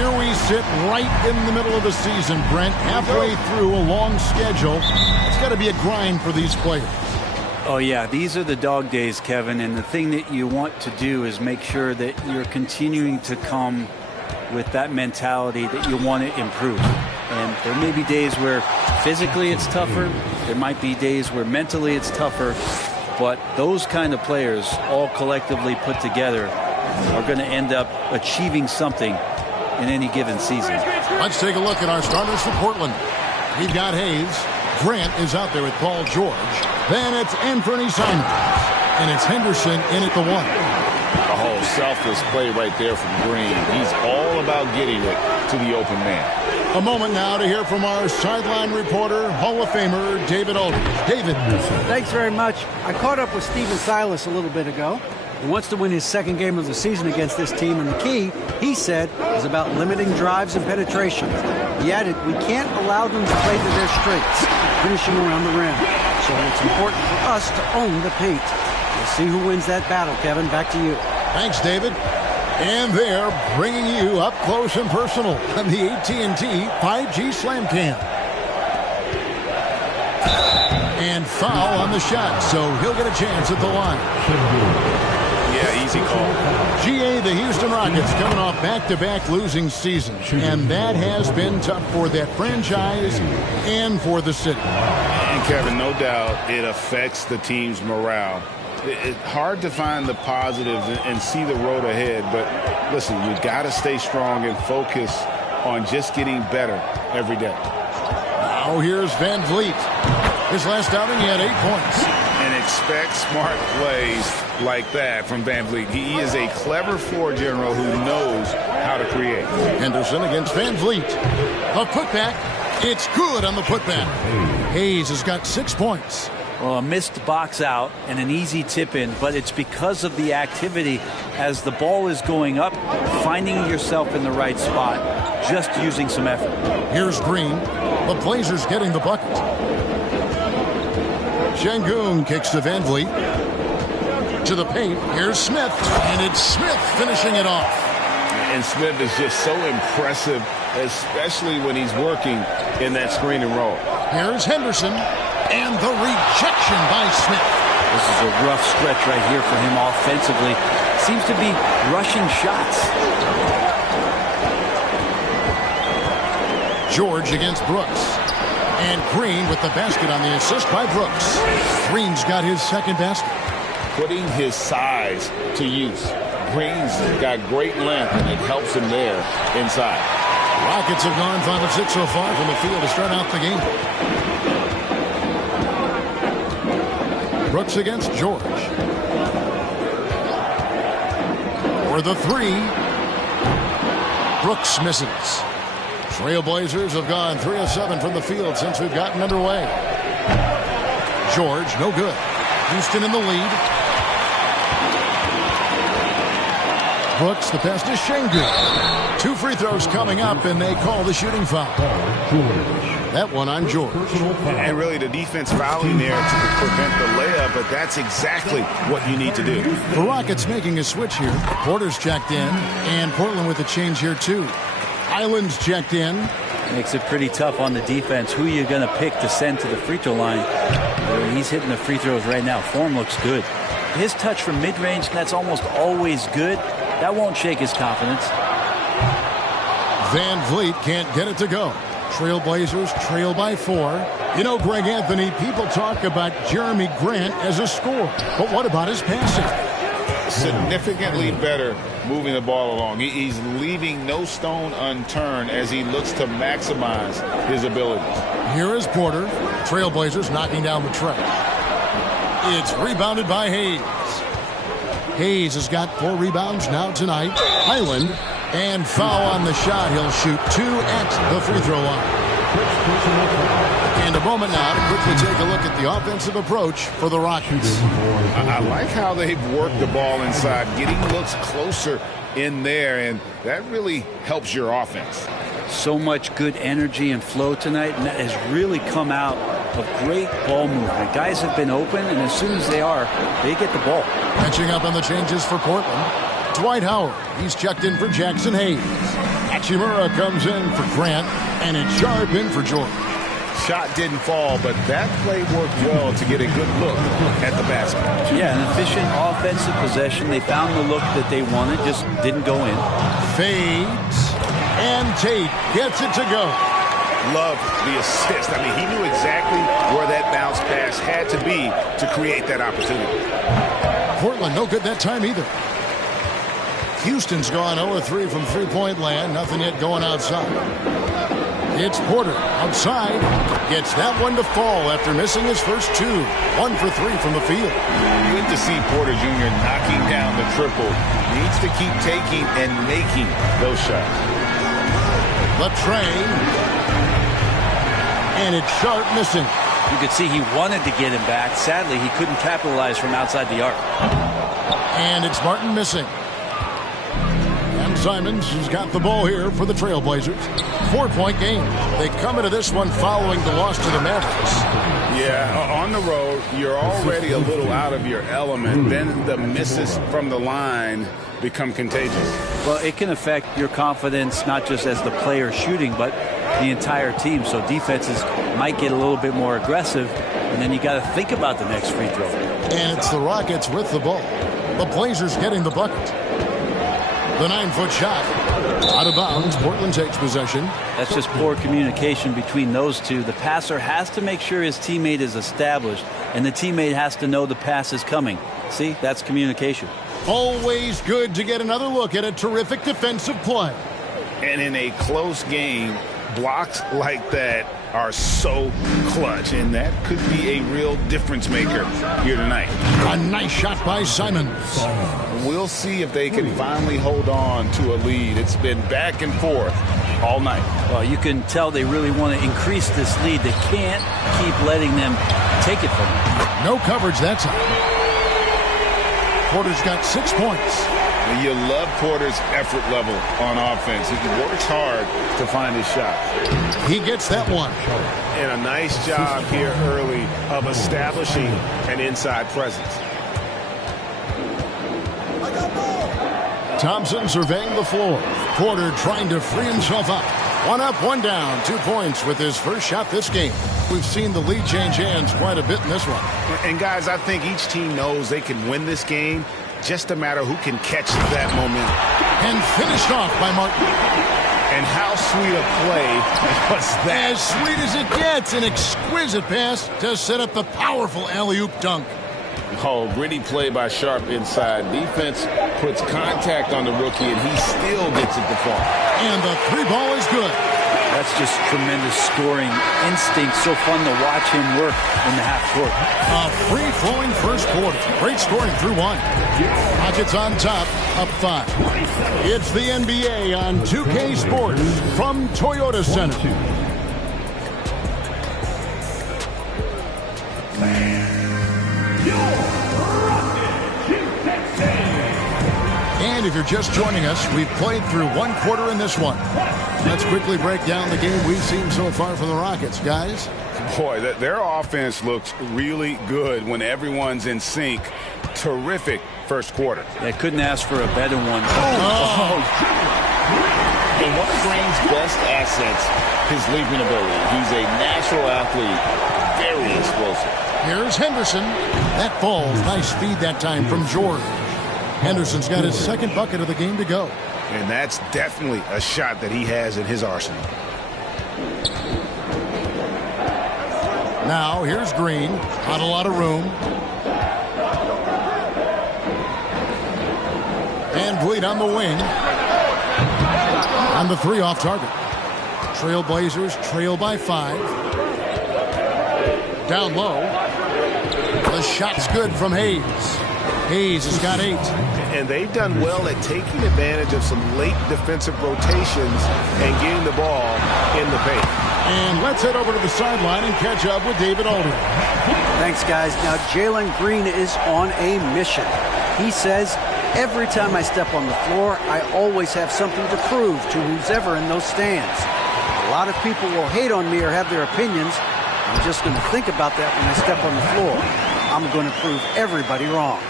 here we sit right in the middle of the season, Brent, halfway through a long schedule. It's got to be a grind for these players. Oh, yeah, these are the dog days, Kevin, and the thing that you want to do is make sure that you're continuing to come with that mentality that you want to improve. And there may be days where physically it's tougher. There might be days where mentally it's tougher. But those kind of players all collectively put together are going to end up achieving something in any given season. Let's take a look at our starters for Portland. We've got Hayes. Grant is out there with Paul George. Then it's Anthony Simons. And it's Henderson in at the 1. Oh, selfless play right there from Green. He's all about getting it to the open man. A moment now to hear from our sideline reporter, Hall of Famer David Aldridge. David. Thanks very much. I caught up with Stephen Silas a little bit ago. He wants to win his second game of the season against this team, and the key, he said, is about limiting drives and penetration. He added, we can't allow them to play to their strengths, finishing around the rim. So it's important for us to own the paint. We'll see who wins that battle, Kevin. Back to you. Thanks, David. And they're bringing you up close and personal on the AT&T 5G Slam Cam. And foul on the shot, so he'll get a chance at the line. Yeah, easy call. GA, the Houston Rockets coming off back-to-back losing seasons, and that has been tough for that franchise and for the city. And Kevin, no doubt it affects the team's morale. It's hard to find the positives and see the road ahead, but listen, you got to stay strong and focus on just getting better every day. Now here's Van Vliet. His last outing, he had 8 points. And expect smart plays like that from Van Vliet. He is a clever floor general who knows how to create. Henderson against Van Vliet. A putback. It's good on the putback. Hayes has got 6 points. Well, a missed box out and an easy tip in, but it's because of the activity as the ball is going up, finding yourself in the right spot, just using some effort. Here's Green. The Blazers getting the bucket. Şengün kicks to Van Vliet. To the paint. Here's Smith. And it's Smith finishing it off. And Smith is just so impressive, especially when he's working in that screen and roll. Here's Henderson. And the rejection by Smith. This is a rough stretch right here for him offensively. Seems to be rushing shots. George against Brooks. And Green with the basket on the assist by Brooks. Green's got his second basket. Putting his size to use. Green's got great length, and it helps him there inside. Rockets have gone 5 of 6 so far from the field to start out the game. Brooks against George. For the 3. Brooks misses. Trailblazers have gone 3 of 7 from the field since we've gotten underway. George, no good. Houston in the lead. Brooks, the pass to Şengün. 2 free throws coming up, and they call the shooting foul. That one on George. And really the defense fouling there to prevent the layup, but that's exactly what you need to do. The Rockets making a switch here. Porter's checked in, and Portland with a change here too. Island's checked in. Makes it pretty tough on the defense. Who you're going to pick to send to the free throw line. He's hitting the free throws right now. Form looks good. His touch from mid-range, that's almost always good. That won't shake his confidence. Van Vliet can't get it to go. Trailblazers trail by 4. You know, Greg Anthony, people talk about Jeremy Grant as a scorer. But what about his passing? Significantly better moving the ball along. He's leaving no stone unturned as he looks to maximize his abilities. Here is Porter. Trailblazers knocking down the tray. It's rebounded by Hayes. Hayes has got 4 rebounds now tonight. Highland. And foul on the shot. He'll shoot 2 at the free throw line. And a moment now to quickly take a look at the offensive approach for the Rockets. I like how they've worked the ball inside, getting looks closer in there, and that really helps your offense. So much good energy and flow tonight, and that has really come out of great ball movement. Guys have been open, and as soon as they are, they get the ball. Catching up on the changes for Portland. Dwight Howard. He's checked in for Jackson Hayes. Hachimura comes in for Grant, and it's Sharp in for Jordan. Shot didn't fall, but that play worked well to get a good look at the basket. Yeah, an efficient offensive possession. They found the look that they wanted, just didn't go in. Fades, and Tate gets it to go. Loved the assist. I mean, he knew exactly where that bounce pass had to be to create that opportunity. Portland no good that time either. Houston's gone 0-3 from three-point land. Nothing yet going outside. It's Porter outside. Gets that one to fall after missing his first two. 1 for 3 from the field. Good to see Porter Jr. knocking down the triple. Needs to keep taking and making those shots. Latrey. And it's Sharp missing. You could see he wanted to get him back. Sadly, he couldn't capitalize from outside the arc. And it's Martin missing. And Simons has got the ball here for the Trailblazers. 4-point game. They come into this one following the loss to the Mavericks. Yeah, on the road, you're already a little out of your element. Then the misses from the line become contagious. Well, it can affect your confidence, not just as the player shooting, but the entire team. So defenses might get a little bit more aggressive, and then you got to think about the next free throw. And it's the Rockets with the ball. The Blazers getting the bucket. The 9-foot shot. Out of bounds. Portland takes possession. That's just poor communication between those two. The passer has to make sure his teammate is established, and the teammate has to know the pass is coming. See, that's communication. Always good to get another look at a terrific defensive play. And in a close game, blocks like that are so clutch, and that could be a real difference maker here tonight. A nice shot by Simons. We'll see if they can finally hold on to a lead. It's been back and forth all night. Well, you can tell they really want to increase this lead. They can't keep letting them take it from them. No coverage that time. Porter's got 6 points. You love Porter's effort level on offense. He works hard to find his shot. He gets that one. And a nice job here early of establishing an inside presence. Thompson surveying the floor. Porter trying to free himself up. 1 up, 1 down. 2 points with his first shot this game. We've seen the lead change hands quite a bit in this one. And guys, I think each team knows they can win this game. Just a matter who can catch that momentum. And finished off by Martin. And how sweet a play was that? As sweet as it gets. An exquisite pass to set up the powerful alley-oop dunk. Oh, gritty play by Sharp inside. Defense puts contact on the rookie, and he still gets it to fall. And the 3 ball is good. That's just tremendous scoring instinct. So fun to watch him work in the half court. A free-flowing first quarter. Great scoring through 1. Rockets on top, up 5. It's the NBA on 2K Sports from Toyota Center. And if you're just joining us, we've played through 1 quarter in this one. Let's quickly break down the game we've seen so far from the Rockets, guys. Boy, their offense looks really good when everyone's in sync. Terrific first quarter. Yeah, couldn't ask for a better one. And one of Green's best assets, his leaping ability. He's a natural athlete, very explosive. Here's Henderson. That falls. Nice speed that time from George. Henderson's got his 2nd bucket of the game to go. And that's definitely a shot that he has in his arsenal. Now, here's Green. Not a lot of room. And Vliet on the wing. On the 3 off target. Trailblazers trail by 5. Down low. The shot's good from Hayes. Hayes has got 8. And they've done well at taking advantage of some late defensive rotations and getting the ball in the paint. And let's head over to the sideline and catch up with David Aldridge. Thanks, guys. Now, Jalen Green is on a mission. He says, every time I step on the floor, I always have something to prove to who's ever in those stands. A lot of people will hate on me or have their opinions. I'm just going to think about that when I step on the floor. I'm going to prove everybody wrong.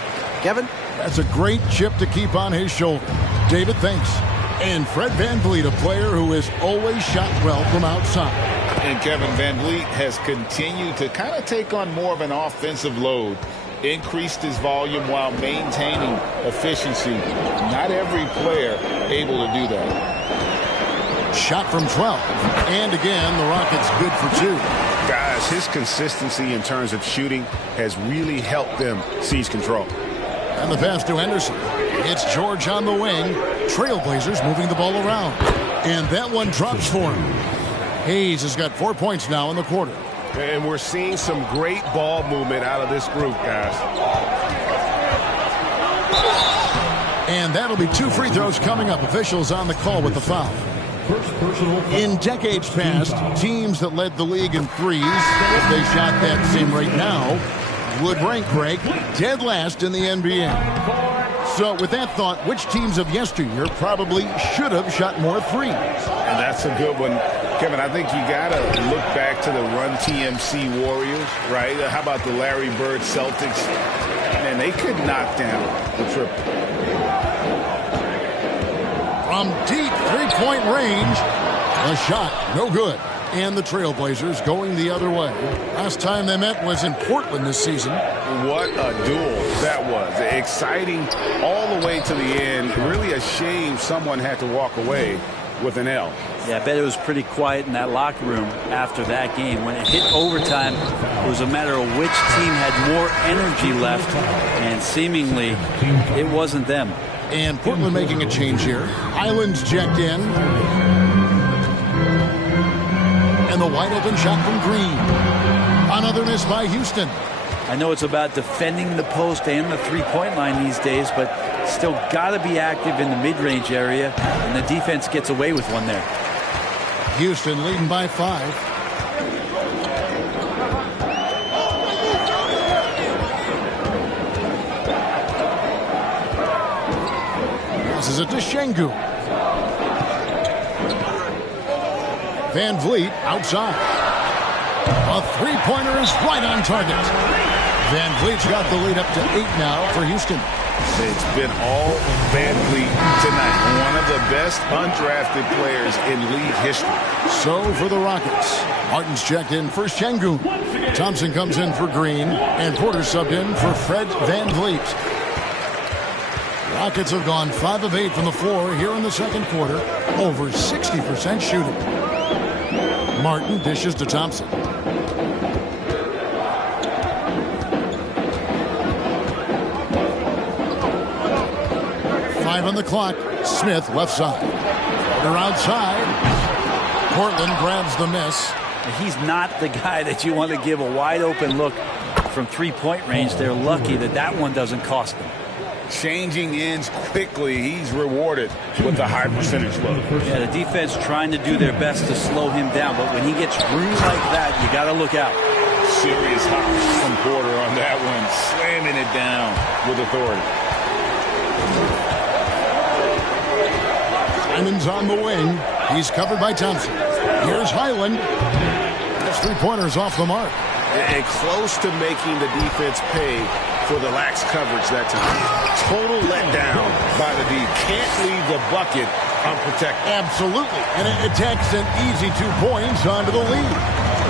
Kevin? That's a great chip to keep on his shoulder. David, thanks. And Fred VanVleet, a player who has always shot well from outside. And Kevin VanVleet has continued to kind of take on more of an offensive load, increased his volume while maintaining efficiency. Not every player able to do that. Shot from 12. And again, the Rockets good for 2. Guys, his consistency in terms of shooting has really helped them seize control. And the pass to Henderson. It's George on the wing. Trailblazers moving the ball around. And that one drops for him. Hayes has got 4 points now in the quarter. And we're seeing some great ball movement out of this group, guys. And that'll be 2 free throws coming up. Officials on the call with the foul. In decades past, teams that led the league in threes, if they shot that same rate now, would rank, Greg, dead last in the NBA. So with that thought, which teams of yesteryear probably should have shot more threes? And that's a good one. Kevin, I think you got to look back to the Run TMC Warriors, right? How about the Larry Bird Celtics? Man, they could knock down the triple. From deep three-point range, a shot, no good. And the Trailblazers going the other way. Last time they met was in Portland this season. What a duel that was. Exciting all the way to the end. Really a shame someone had to walk away with an L. Yeah, I bet it was pretty quiet in that locker room after that game. When it hit overtime, it was a matter of which team had more energy left, and seemingly it wasn't them. And Portland making a change here. Highland's checked in. And the wide open shot from Green. Another miss by Houston. I know it's about defending the post and the three-point line these days, but still got to be active in the mid-range area, and the defense gets away with one there. Houston leading by 5. This is it to Şengün. VanVleet outside. A three-pointer is right on target. VanVleet's got the lead up to 8 now for Houston. It's been all VanVleet tonight. One of the best undrafted players in league history. So for the Rockets, Martin's checked in for Şengün. Thompson comes in for Green, and Porter subbed in for Fred VanVleet. Rockets have gone 5 of 8 from the floor here in the second quarter. Over 60% shooting. Martin dishes to Thompson. 5 on the clock. Smith left side. They're outside. Portland grabs the miss. He's not the guy that you want to give a wide open look from three-point range. They're lucky that that one doesn't cost them. Changing ends quickly. He's rewarded with a high percentage look. Yeah, the defense trying to do their best to slow him down, but when he gets room like that, you got to look out. Serious hops from Porter on that one, slamming it down with authority. Simon's on the wing. He's covered by Thompson. Here's Highland. This three-pointer's off the mark. And close to making the defense pay for the lax coverage that time. Total letdown by the D. Can't leave the bucket unprotected. Absolutely. And it takes an easy 2 points onto the lead.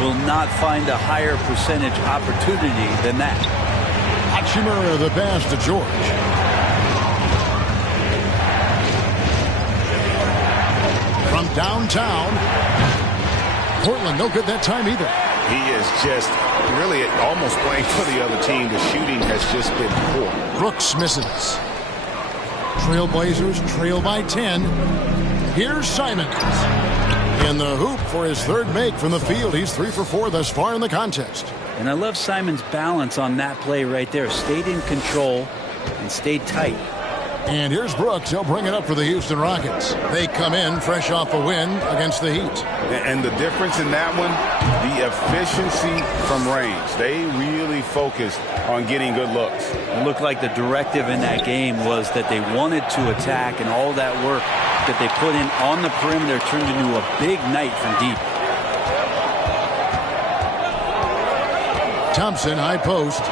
Will not find a higher percentage opportunity than that. Hachimura the pass to George. From downtown. Portland no good that time either. He is just really almost playing for the other team. The shooting has just been poor. Brooks misses. Trailblazers trail by 10. Here's Simons. In the hoop for his third make from the field. He's 3 for 4 thus far in the contest. And I love Simons' balance on that play right there. Stayed in control and stayed tight. And here's Brooks. He'll bring it up for the Houston Rockets. They come in fresh off a win against the Heat. And the difference in that one, the efficiency from range. They really focused on getting good looks. It looked like the directive in that game was that they wanted to attack, and all that work that they put in on the perimeter turned into a big night from deep. Thompson, high post.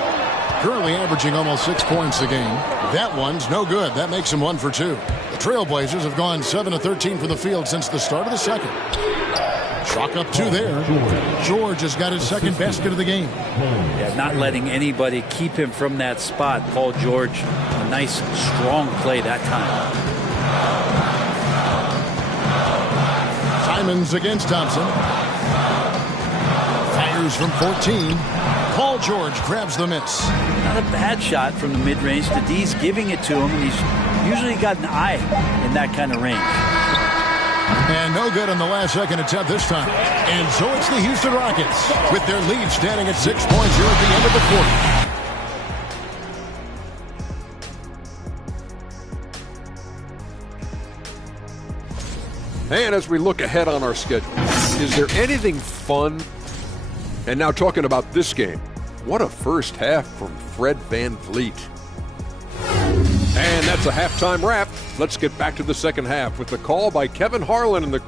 currently averaging almost 6 points a game. That one's no good. That makes him 1 for 2. The Trailblazers have gone 7 of 13 from the field since the start of the second. Chalk up 2 there. George has got his second basket of the game. Yeah, not letting anybody keep him from that spot. Paul George, a nice, strong play that time. Simons against Thompson. Fires from 14. Paul George grabs the miss. Not a bad shot from the mid-range. D's giving it to him, and he's usually got an eye in that kind of range. And no good on the last second attempt this time. And so it's the Houston Rockets with their lead standing at 6 points here at the end of the quarter. And as we look ahead on our schedule, is there anything fun? And now talking about this game, what a first half from Fred VanVleet. And that's a halftime wrap. Let's get back to the second half with the call by Kevin Harlan and the...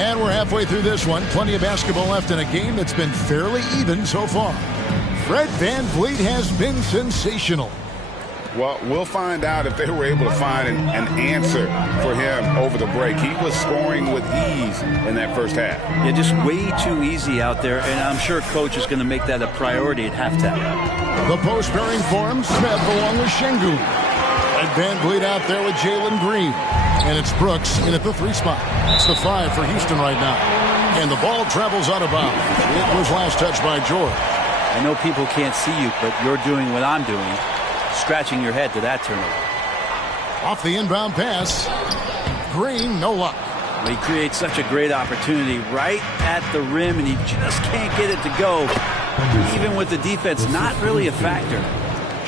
And we're halfway through this one. Plenty of basketball left in a game that's been fairly even so far. Fred VanVleet has been sensational. Well, we'll find out if they were able to find an answer for him over the break. He was scoring with ease in that first half. Yeah, just way too easy out there, and I'm sure Coach is going to make that a priority at halftime. The post pairing for him, Smith along with Şengün. And VanVleet out there with Jalen Green. And it's Brooks in at the 3 spot. It's the 5 for Houston right now. And the ball travels out of bounds. It was last touched by George. I know people can't see you, but you're doing what I'm doing. Scratching your head to that turnover. Off the inbound pass. Green, no luck. He creates such a great opportunity right at the rim, and he just can't get it to go. Even with the defense, not really a factor.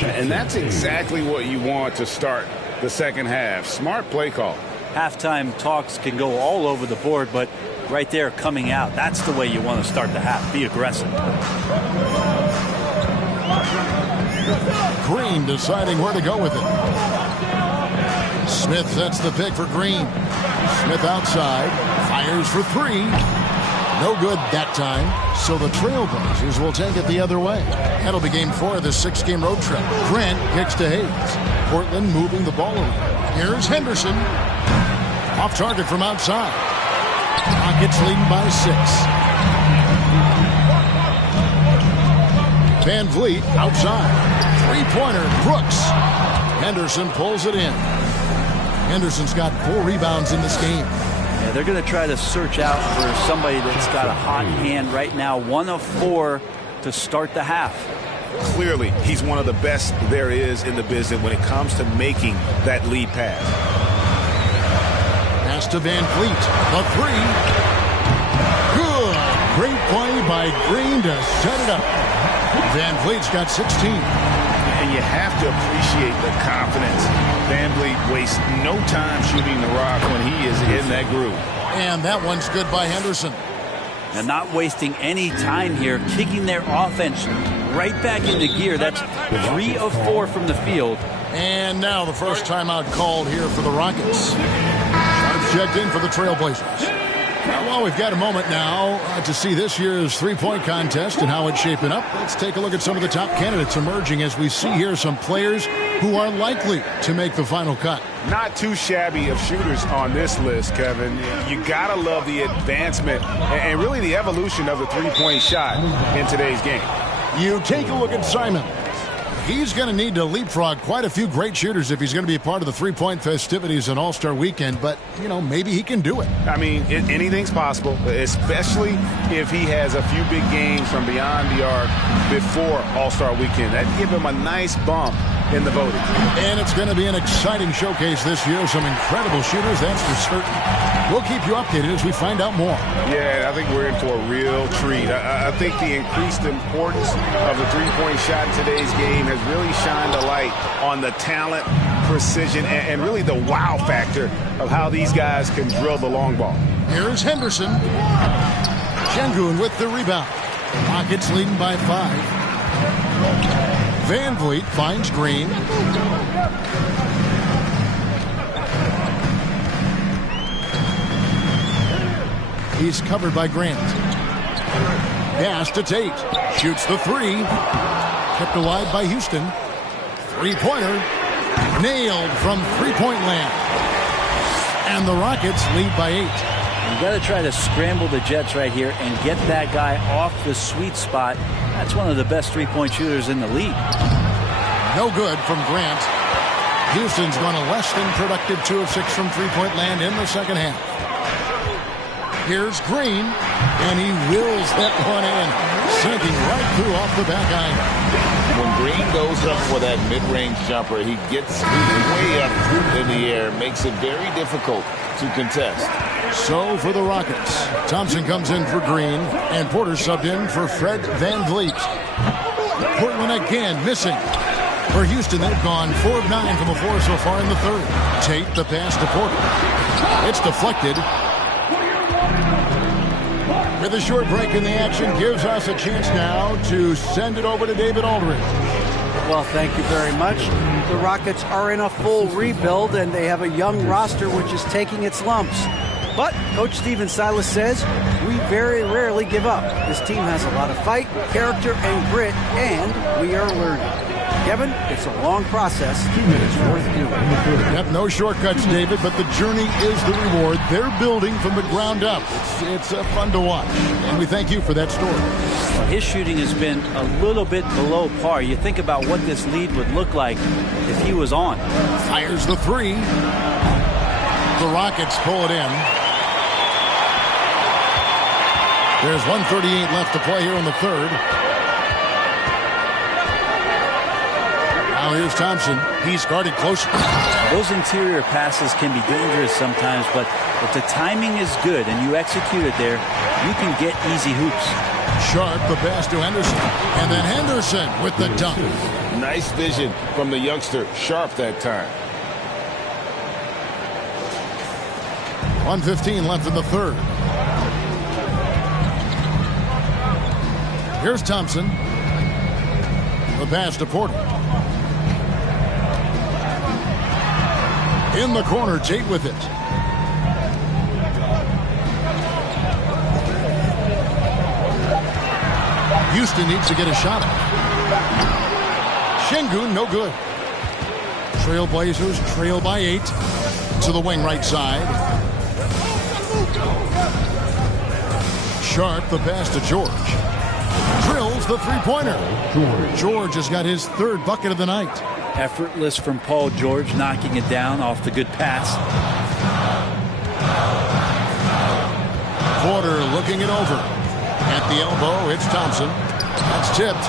And that's exactly what you want to start the second half. Smart play call. Halftime talks can go all over the board, but right there coming out, that's the way you want to start the half. Be aggressive. Green deciding where to go with it. Smith sets the pick for Green. Smith outside. Fires for 3. No good that time. So the Trailblazers will take it the other way. That'll be game 4 of the 6-game road trip. Grant kicks to Hayes. Portland moving the ball around. Here's Henderson. Off target from outside. Rockets leading by 6. VanVleet outside. 3-pointer, Brooks. Henderson pulls it in. Henderson's got 4 rebounds in this game. Yeah, they're going to try to search out for somebody that's got a hot hand right now. 1 of 4 to start the half. Clearly, he's one of the best there is in the business when it comes to making that lead pass. Pass to VanVleet. The 3. Good. Great play by Green to set it up. VanVleet's got 16. And you have to appreciate the confidence. VanVleet wastes no time shooting the rock when he is in that groove. And that one's good by Henderson. And not wasting any time here, kicking their offense right back into gear. That's 3 of 4 from the field. And now the first timeout called here for the Rockets. Sharp checked in for the Trailblazers. Well, we've got a moment now to see this year's three-point contest and how it's shaping up. Let's take a look at some of the top candidates emerging as we see here some players who are likely to make the final cut. Not too shabby of shooters on this list, Kevin. You got to love the advancement and really the evolution of the three-point shot in today's game. You take a look at Simon. He's going to need to leapfrog quite a few great shooters if he's going to be a part of the three-point festivities on All-Star Weekend, but, you know, maybe he can do it. I mean, anything's possible, especially if he has a few big games from beyond the arc before All-Star Weekend. That'd give him a nice bump in the voting. And it's going to be an exciting showcase this year. Some incredible shooters, that's for certain. We'll keep you updated as we find out more. Yeah, I think we're in for a real treat. I think the increased importance of the three-point shot in today's game has really shined a light on the talent, precision, and really the wow factor of how these guys can drill the long ball. Here's Henderson. Şengün with the rebound. Rockets leading by 5. VanVleet finds Green. He's covered by Grant. Pass to Tate. Shoots the three. Kept alive by Houston. Three-pointer. Nailed from three-point land. And the Rockets lead by 8. You got to try to scramble the Jets right here and get that guy off the sweet spot. That's one of the best three-point shooters in the league. No good from Grant. Houston's gone a less than productive 2 of 6 from three-point land in the second half. Here's Green, and he wills that one in, sinking right through off the back iron. When Green goes up for that mid-range jumper, he gets way up in the air, makes it very difficult to contest. So for the Rockets, Thompson comes in for Green, and Porter subbed in for Fred VanVleet. Portland again missing. For Houston, they've gone 4 of 9 from the floor so far in the third. Tate the pass to Porter. It's deflected. With a short break in the action, gives us a chance now to send it over to David Aldridge. Well, thank you very much. The Rockets are in a full rebuild, and they have a young roster which is taking its lumps. But Coach Stephen Silas says, we very rarely give up. This team has a lot of fight, character, and grit, and we are learning. Kevin, it's a long process, but it's worth doing. Yep, no shortcuts, David, but the journey is the reward. They're building from the ground up. It's fun to watch, and we thank you for that story. Well, his shooting has been a little bit below par. You think about what this lead would look like if he was on. Fires the three. The Rockets pull it in. There's 1:38 left to play here in the third. Now here's Thompson. He's guarded closely. Those interior passes can be dangerous sometimes, but if the timing is good and you execute it there, you can get easy hoops. Sharp the pass to Henderson. And then Henderson with the dunk. Nice vision from the youngster. Sharp that time. 1:15 left in the third. Here's Thompson. The pass to Porter. In the corner, Tate with it. Houston needs to get a shot up. Şengün, no good. Trailblazers trail by 8 to the wing right side. Sharp the pass to George. Drills the three-pointer. George has got his third bucket of the night. Effortless from Paul George, knocking it down off the good pass. Porter looking it over. At the elbow, it's Thompson. That's tipped.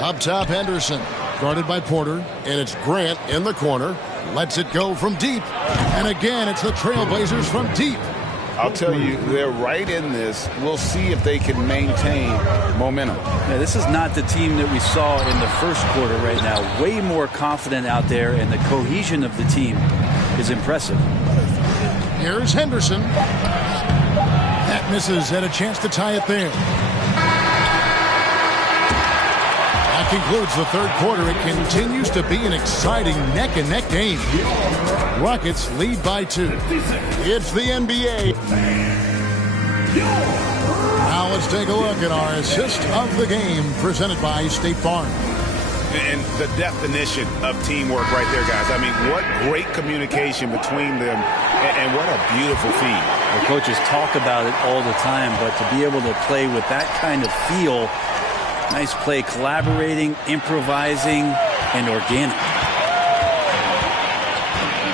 Up top, Henderson. Guarded by Porter. And it's Grant in the corner. Lets it go from deep. And again, it's the Trailblazers from deep. I'll tell you, they're right in this. We'll see if they can maintain momentum. Yeah, this is not the team that we saw in the first quarter right now. Way more confident out there, and the cohesion of the team is impressive. Here's Henderson. That misses. Had a chance to tie it there. That concludes the third quarter. It continues to be an exciting neck-and-neck game. Rockets lead by 2. It's the NBA. Now let's take a look at our assist of the game presented by State Farm. And the definition of teamwork right there, guys. I mean, what great communication between them, and what a beautiful feed. The coaches talk about it all the time, but to be able to play with that kind of feel, nice play, collaborating, improvising, and organic.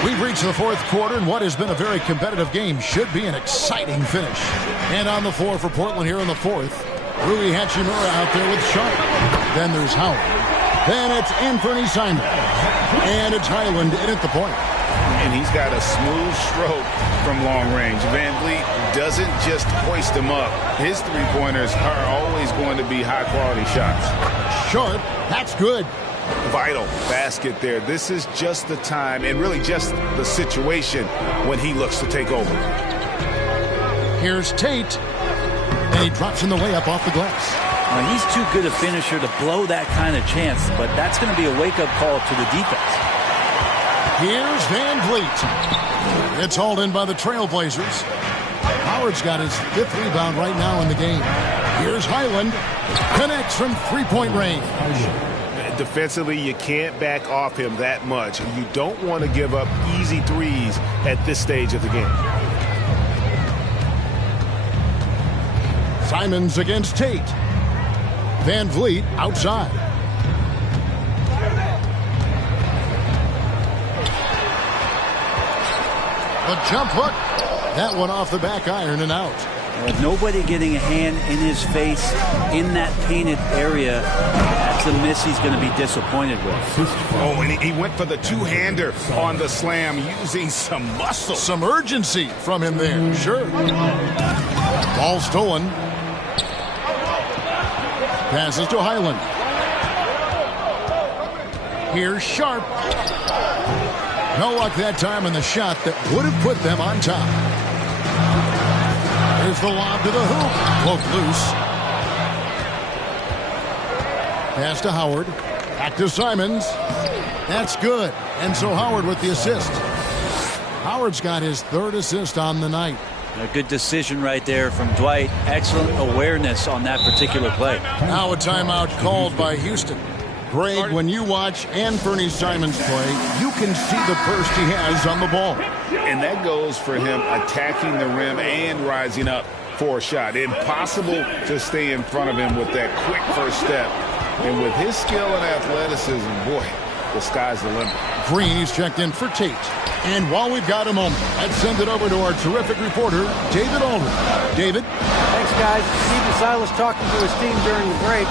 We've reached the fourth quarter, and what has been a very competitive game should be an exciting finish. And on the floor for Portland here in the fourth, Rui Hachimura out there with Sharp. Then there's Howard. Then it's Anthony Simon. And it's Highland in at the point. And he's got a smooth stroke from long range. VanVleet doesn't just hoist him up. His three-pointers are always going to be high-quality shots. Sharp, that's good. Vital basket there. This is just the time and really just the situation when he looks to take over. Here's Tate. And he drops in the layup off the glass. He's too good a finisher to blow that kind of chance, but that's going to be a wake-up call to the defense. Here's Van Vliet. It's hauled in by the Trailblazers. Howard's got his 5th rebound right now in the game. Here's Highland. Connects from three-point range. Defensively, you can't back off him that much. You don't want to give up easy threes at this stage of the game. Simons against Tate. Van Vliet outside. A jump hook. That one off the back iron and out. With nobody getting a hand in his face in that painted area, that's a miss he's going to be disappointed with. Oh, and he went for the two-hander on the slam using some muscle. Some urgency from him there, sure. Ball stolen. Passes to Highland. Here's Sharp. No luck that time in the shot that would have put them on top. Here's the lob to the hoop. Poked loose. Pass to Howard. Back to Simons. That's good. And so Howard with the assist. Howard's got his 3rd assist on the night. A good decision right there from Dwight. Excellent awareness on that particular play. Now a timeout called by Houston. Greg, when you watch Anthony Simons play, you can see the burst he has on the ball. And that goes for him attacking the rim and rising up for a shot. Impossible to stay in front of him with that quick first step. And with his skill and athleticism, boy, the sky's the limit. Green is checked in for Tate. And while we've got a moment, let's send it over to our terrific reporter, David Aldridge. David? Thanks, guys. Stephen Silas talking to his team during the break.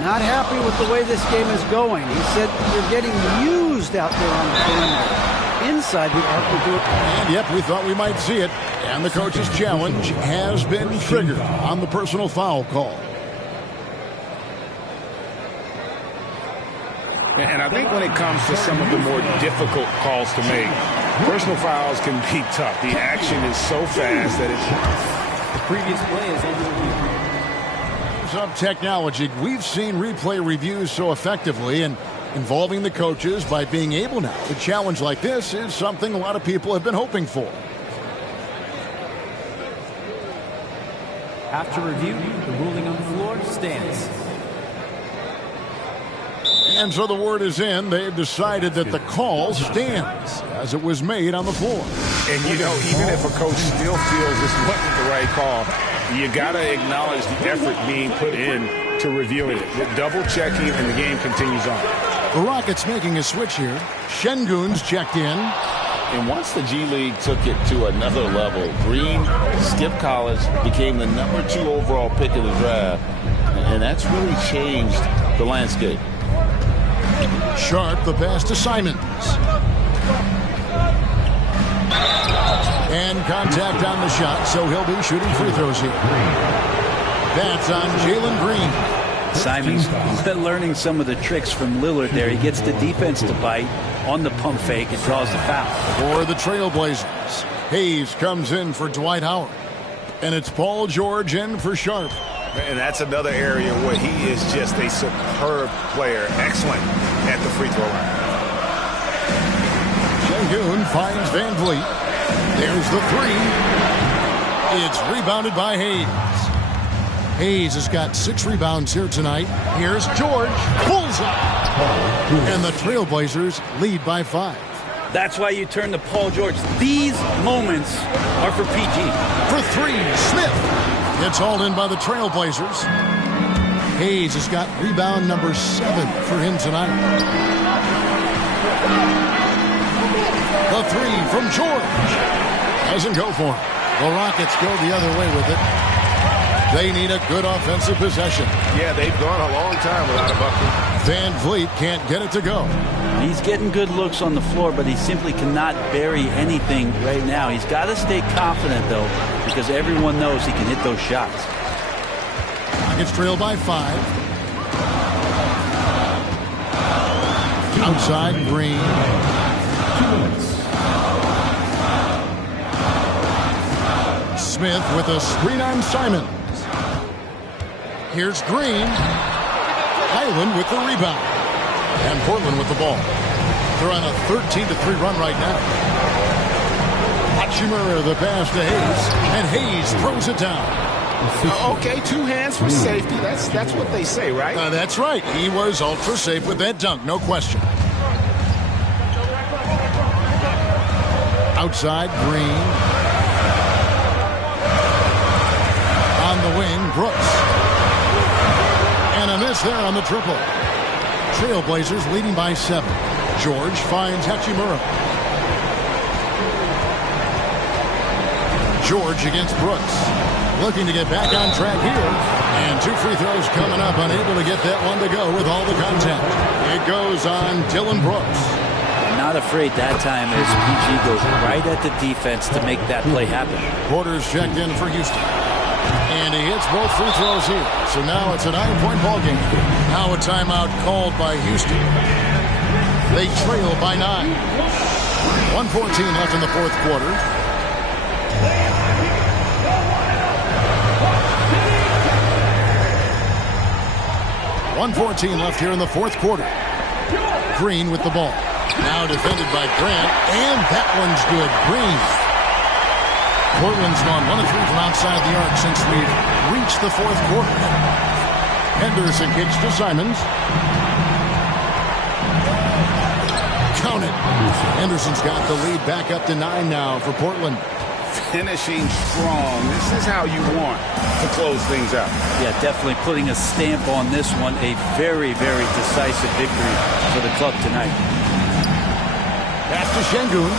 Not happy with the way this game is going. He said you're getting used out there on the perimeter. Inside the arc will do it. And yep, we thought we might see it. And the coach's challenge has been triggered on the personal foul call. And I think when it comes to some of the more difficult calls to make, personal fouls can be tough. The action is so fast that it's... The previous play is under the review. Of technology, we've seen replay reviews so effectively and involving the coaches by being able now. A challenge like this is something a lot of people have been hoping for. After review, the ruling on the floor stands. And so the word is in. They've decided that the call stands as it was made on the floor. And, you know, even if a coach still feels this wasn't the right call, you got to acknowledge the effort being put in to reviewing it. The double checking, and the game continues on. The Rockets making a switch here. Şengün's checked in. And once the G League took it to another level, Green skipped college, became the #2 overall pick of the draft, and that's really changed the landscape. Sharp, the pass to Simons. And contact on the shot, so he'll be shooting free throws here. That's on Jalen Green. Simons learning some of the tricks from Lillard there. He gets the defense to bite on the pump fake and draws the foul. For the Trailblazers, Hayes comes in for Dwight Howard. And it's Paul George in for Sharp. And that's another area where he is just a superb player. Excellent at the free throw line. Şengün finds Van Vliet. There's the three. It's rebounded by Hayes. Hayes has got 6 rebounds here tonight. Here's George. Bullseye. And the Trailblazers lead by 5. That's why you turn to Paul George. These moments are for PG. For 3, Smith. It's hauled in by the Trailblazers. Hayes has got rebound number 7 for him tonight. The 3 from George. Doesn't go for him. The Rockets go the other way with it. They need a good offensive possession. Yeah, they've gone a long time without a bucket. Van Vliet can't get it to go. He's getting good looks on the floor, but he simply cannot bury anything right now. He's got to stay confident, though, because everyone knows he can hit those shots. Rockets trail by 5. Outside, Green. Smith with a screen on Simons. Here's Green. Highland with the rebound. And Portland with the ball. They're on a 13-3 run right now. Hachimura, the pass to Hayes, and Hayes throws it down. Okay, 2 hands for safety. That's what they say, right? That's right. He was ultra safe with that dunk, no question. Outside, Green. On the wing, Brooks. And a miss there on the triple. Trailblazers leading by 7. George finds Hachimura. George against Brooks. Looking to get back on track here. And 2 free throws coming up. Unable to get that one to go with all the contact. It goes on Dillon Brooks. Not afraid that time as PG goes right at the defense to make that play happen. Porter's checked in for Houston. And he hits both free throws here. So now it's a 9-point ball game. Now a timeout called by Houston. They trail by 9. 1:14 left in the fourth quarter. .114 left here in the fourth quarter. Green with the ball. Now defended by Grant, and that one's good. Green. Portland's gone 1 of 3 from outside the arc since we've reached the fourth quarter. Henderson kicks to Simons. Count it. Henderson's got the lead back up to 9 now for Portland. Finishing strong. This is how you want to close things out. Yeah, definitely putting a stamp on this one. A very, very decisive victory for the club tonight. Pass to Şengün.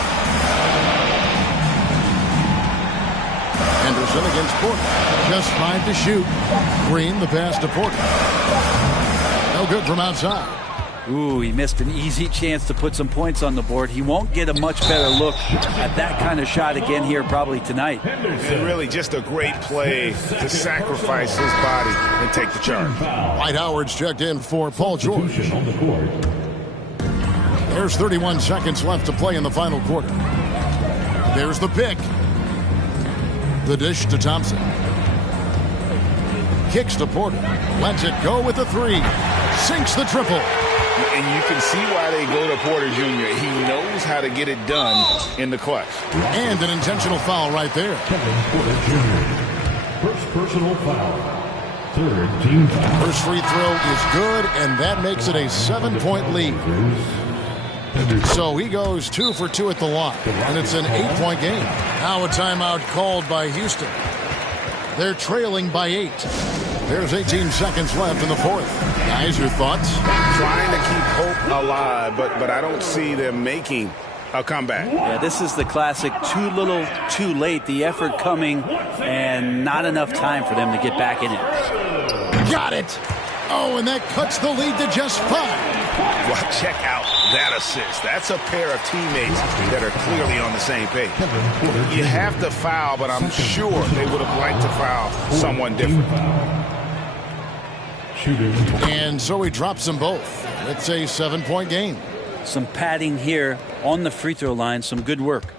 Henderson against Porter. Just 5 to shoot. Green, the pass to Porter. No good from outside. Ooh, he missed an easy chance to put some points on the board. He won't get a much better look at that kind of shot again here probably tonight. And really just a great play to sacrifice his body and take the charge. Dwight Howard's checked in for Paul George. There's 31 seconds left to play in the final quarter. There's the pick. The dish to Thompson. Kicks to Porter. Lets it go with the 3. Sinks the triple. And you can see why they go to Porter Jr. He knows how to get it done in the clutch. And an intentional foul right there. Kevin Porter Jr. First personal foul. 3rd team foul. First free throw is good, and that makes it a 7-point lead. So he goes 2 for 2 at the line, and it's an 8-point game. Now a timeout called by Houston. They're trailing by 8. There's 18 seconds left in the fourth. Guys, your thoughts? Trying to keep hope alive, but I don't see them making a comeback. Yeah, this is the classic too little, too late. The effort coming and not enough time for them to get back in it. Got it. Oh, and that cuts the lead to just 5. Well, check out that assist. That's a pair of teammates that are clearly on the same page. You have to foul, but I'm sure they would have liked to foul someone different. And so he drops them both. It's a 7-point game. Some padding here on the free throw line. Some good work.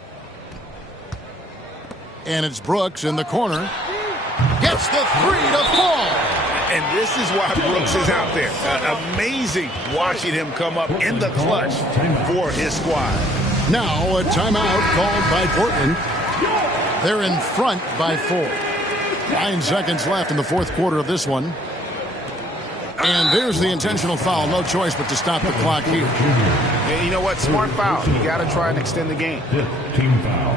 And it's Brooks in the corner. Gets the 3 to fall. And this is why Brooks is out there. Amazing watching him come up in the clutch for his squad. Now a timeout called by Portland. They're in front by 4. 9 seconds left in the fourth quarter of this one. And there's the intentional foul. No choice but to stop the clock here. Yeah, you know what? Smart foul. You got to try and extend the game. Team foul.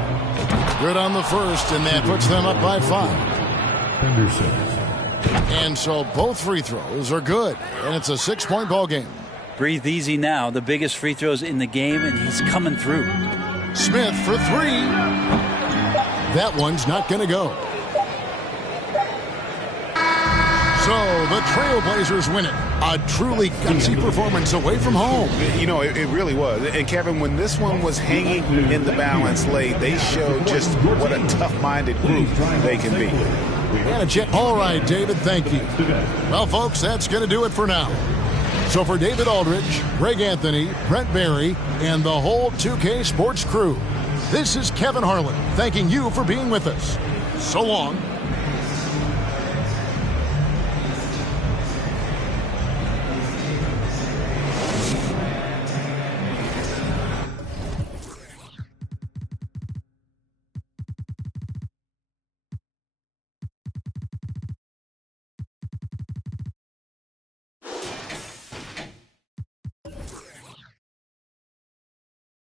Good on the first, and that puts them up by 5. Henderson. And so both free throws are good, and it's a 6-point ball game. Breathe easy now. The biggest free throws in the game, and he's coming through. Smith for 3. That one's not going to go. So the Trailblazers win it. A truly gutsy performance away from home. You know, it really was. And Kevin, when this one was hanging in the balance late, they showed just what a tough-minded group they can be. All right, David, thank you. Well, folks, that's going to do it for now. So for David Aldridge, Greg Anthony, Brent Barry, and the whole 2K Sports crew, this is Kevin Harlan thanking you for being with us. So long.